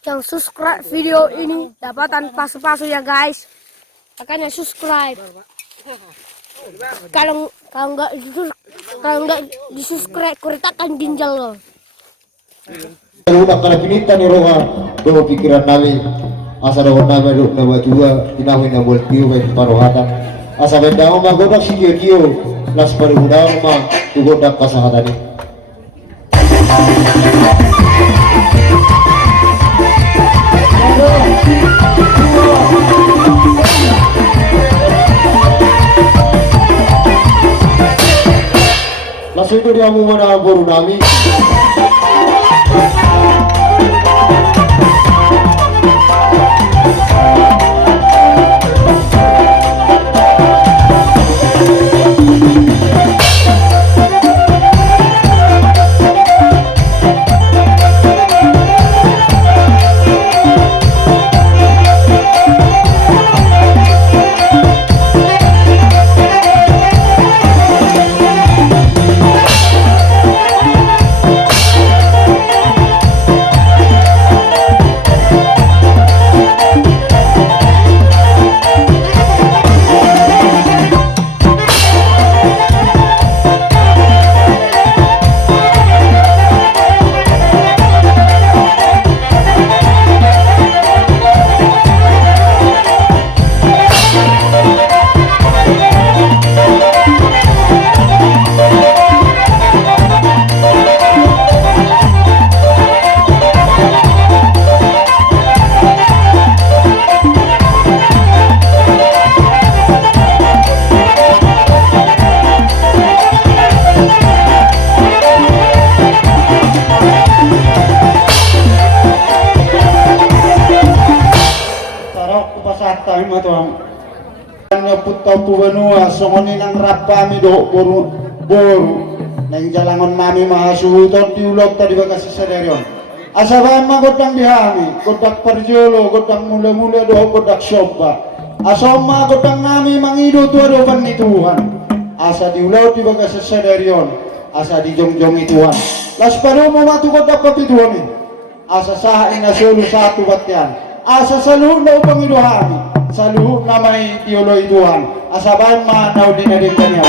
yang subscribe video ini dapatan pasu-pasu ya guys. Makanya subscribe. Kalau nggak di-subscribe kuritakan ginjal lo. Udah kalau pinita ni roha do pikiran nabi asa do nabi do na bajua tinawin na boltio ba paruhatan asa benda ma godak si kio las paruhudang ma tu godak kasahatan ni las itu dia mau mana boru nami. Tampu benua songoni nang rapa mi do boru nang jalangon mami mahasuhuton diulog tadi bagasi sadarion asaban magodang dihami godak perjolo godang mula-mula do godak syobba asoma godang nami mangido tuado pani Tuhan asa diulau di bagasi sadarion asa dijong-jongi Tuhan las padu mamatu godak papi Tuhan asa saha ina solu satu batyan asa saluhun na upang iduhami saluhun namai dioloi Tuhan asaban ma naudi na din kanya.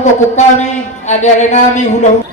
untuk kukani ada nami hula hula.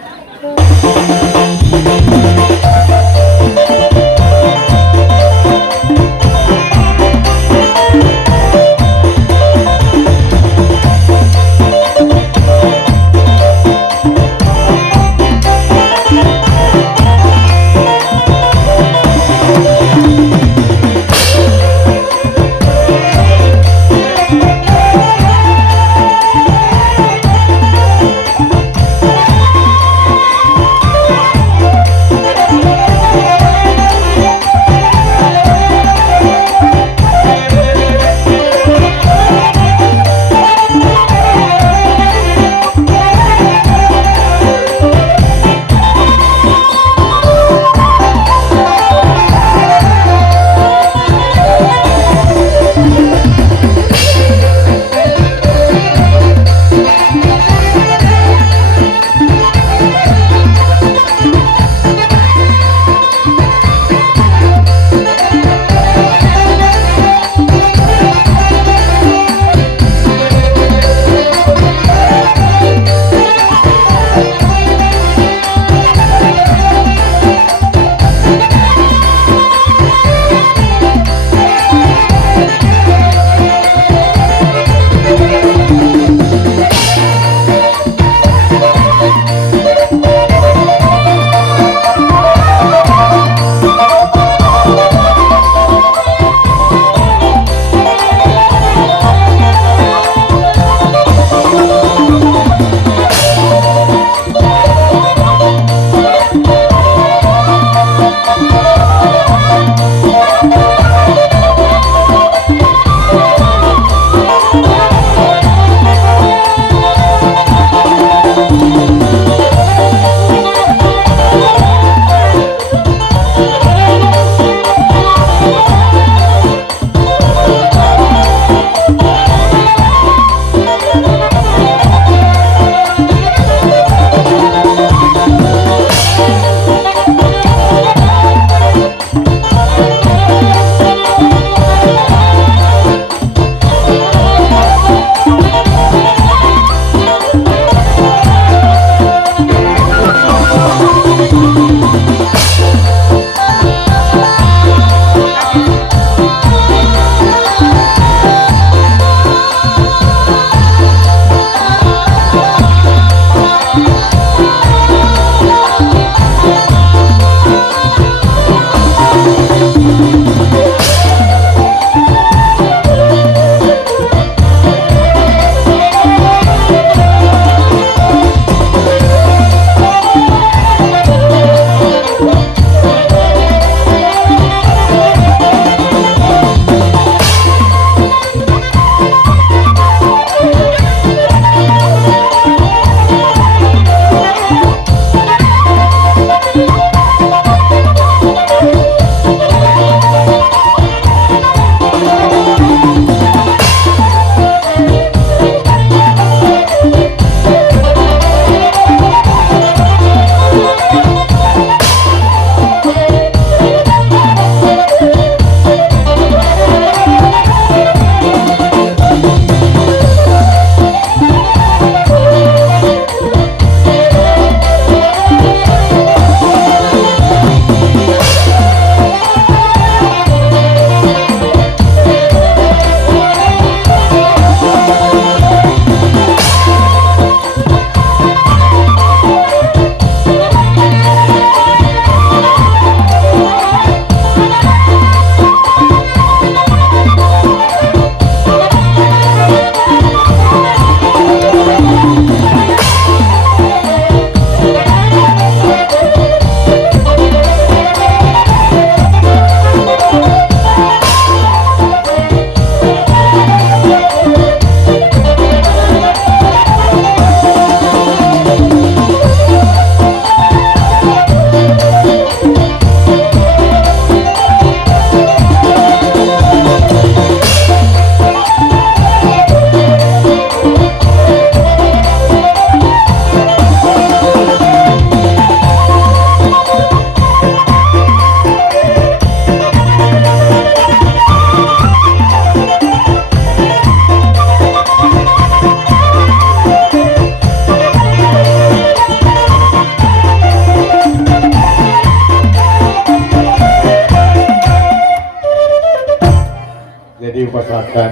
dan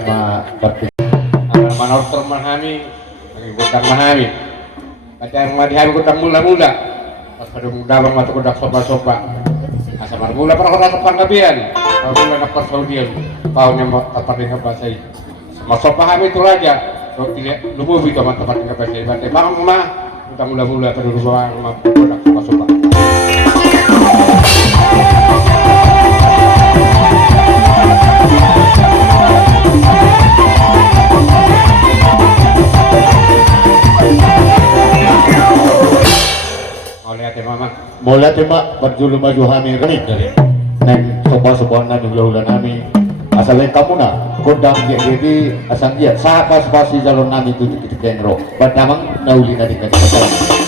berpikir Manor termahami, gudang mahami. Baca yang madihami gudang mula-mula. Pas pada muda bang mata gudang sopa-sopa. Asa mula para orang tepan kabian. Kalau mula dapat saudian, tahun yang tepat dengan bahasa ini. Sama sopa kami itu raja. Kalau tidak lubu itu teman tepat dengan bahasa ini. Baca bang mah gudang mula-mula pada rumah gudang sopa-sopa. mulai tema berjulu maju kami kami neng sopa-sopa na hula-hula nami asalnya kamu na kodang dia jadi asang dia sapa spasi jalon nami tutup itu kengro bat namang nauli na di kacang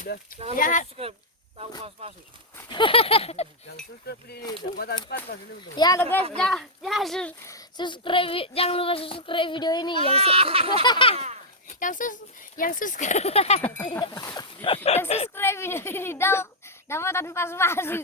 Jangan tahu pas-pasu. ya lo guys, subscribe, jangan lupa subscribe video ini yang subscribe yang subscribe video ini dapat tanpa spasi.